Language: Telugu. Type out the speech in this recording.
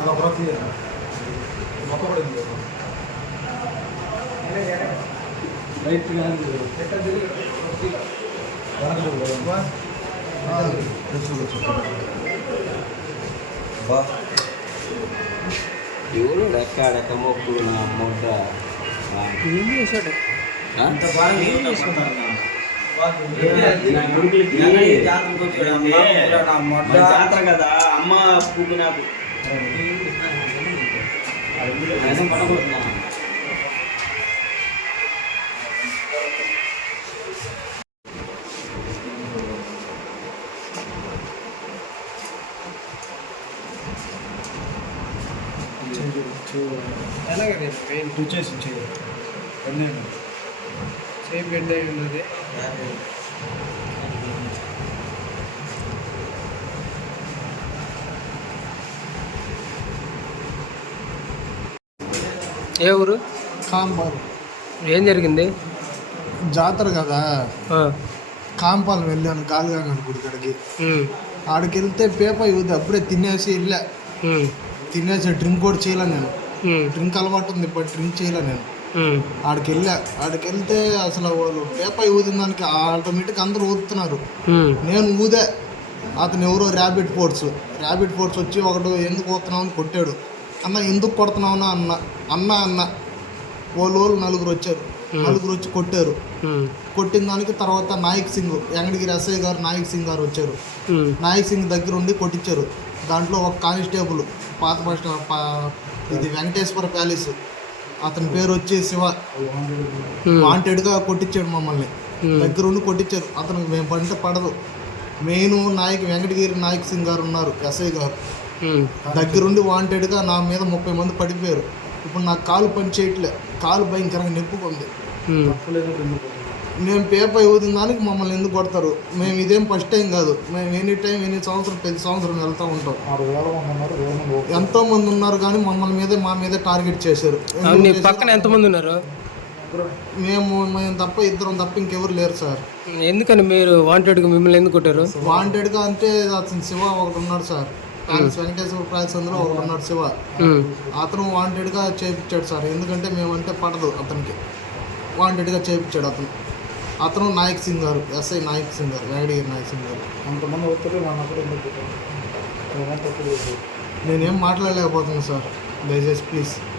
అలా ప్రతి మొక్క పడింది రైట్ ఎవరు ఎక్కడెక్క మొక్కులు నా మొడ్డ ఏం చేశాడు? అంత జాతర కదా? అమ్మ పువ్వు నాకు కనీసం పడబోతున్నా ఎలాగ పెయిన్ చేసి చేయి ఎన్ని చేయి బెండ్ అయి ఉన్నది. ఏ ఊరు? కాంపాల్. ఏం జరిగింది? జాతర కదా. కాంపాల్ వెళ్ళాను గాలిగంగ గుడి కాడికి. ఆడికి వెళ్తే పేప ఇవ్వద్దు అప్పుడే తినేసి వెళ్ళా. తినేసి డ్రింక్ కూడా చేయలే నేను. డ్రింక్ అలవాటు ఉంది బట్ డ్రింక్ చేయలే నేను. ఆడికి వెళ్ళా ఆడికి వెళ్తే అసలు వాళ్ళు పేప ఊదిన దానికి ఆటోమేటిక్ అందరూ ఊదుతున్నారు నేను ఊదే. అతను ఎవరో ర్యాబిట్ ఫోర్ట్స్ ర్యాబిట్ ఫోర్ట్స్ వచ్చి ఒకడు ఎందుకు పోతున్నావు అని కొట్టాడు. అన్న ఎందుకు కొడుతున్నావు అన్న. అన్న అన్న. వాళ్ళు వాళ్ళు నలుగురు వచ్చారు. నలుగురు వచ్చి కొట్టారు. కొట్టిన దానికి తర్వాత నాయక్ సింగ్ వెంకటగిరి ఎస్ఐ గారు నాయక్ సింగ్ గారు వచ్చారు. నాయక్ సింగ్ దగ్గర ఉండి కొట్టించారు. దాంట్లో ఒక కానిస్టేబుల్ పాత బస్ ఇది వెంకటేశ్వర ప్యాలెస్. అతని పేరు వచ్చి శివ. వాంటెడ్గా కొట్టించాడు మమ్మల్ని. దగ్గర ఉండి కొట్టించారు. అతనికి మేము పంట పడదు. మెయిన్ నాయక్ వెంకటగిరి నాయక్ సింగ్ గారు ఉన్నారు ఎస్ఐ గారు. దగ్గరుండి వాంటెడ్గా నా మీద ముప్పై మంది పడిపోయారు. ఇప్పుడు నాకు కాలు పని చేయట్లే. కాలు భయంకరంగా నొప్పుకుంది ఉమ్, నేను పేపర్ ఊదిన దానికి మమ్మల్ని ఎందుకు కొడతారు? మేము ఇదేం ఫస్ట్ టైం కాదు. మేము ఎనీ టైం ఎన్ని సంవత్సరం ప్రతి సంవత్సరం వెళ్తూ ఉంటాం. ఎంతో మంది ఉన్నారు కానీ మమ్మల్ని మీదే మా మీదే టార్గెట్ చేశారు. పక్కన ఎంతమంది ఉన్నారు? మేము మేము తప్ప ఇద్దరం తప్ప ఇంకెవరు లేరు సార్. ఎందుకని మీరు వాంటెడ్గా మిమ్మల్ని ఎందుకు కొట్టారు? వాంటెడ్గా అంటే అతను శివ ఒకడు ఉన్నాడు సార్. ప్యాలెస్ వెంకటేశ్వర ప్యాలెస్ అందులో ఒకడు ఉన్నాడు శివ. అతను వాంటెడ్గా చేయించాడు సార్. ఎందుకంటే మేమంటే పడదు అతనికి. వాంటెడ్గా చేయించాడు అతను. అతను నాయక్ సింగ్ గారు ఎస్ఐ నాయక్ సింగ్ గారు వెంకటగిరి నాయక్ సింగ్ గారు. అంతమంది ఒత్తిడి మన నేనేం మాట్లాడలేకపోతున్నాను సార్. దయచేసి ప్లీజ్.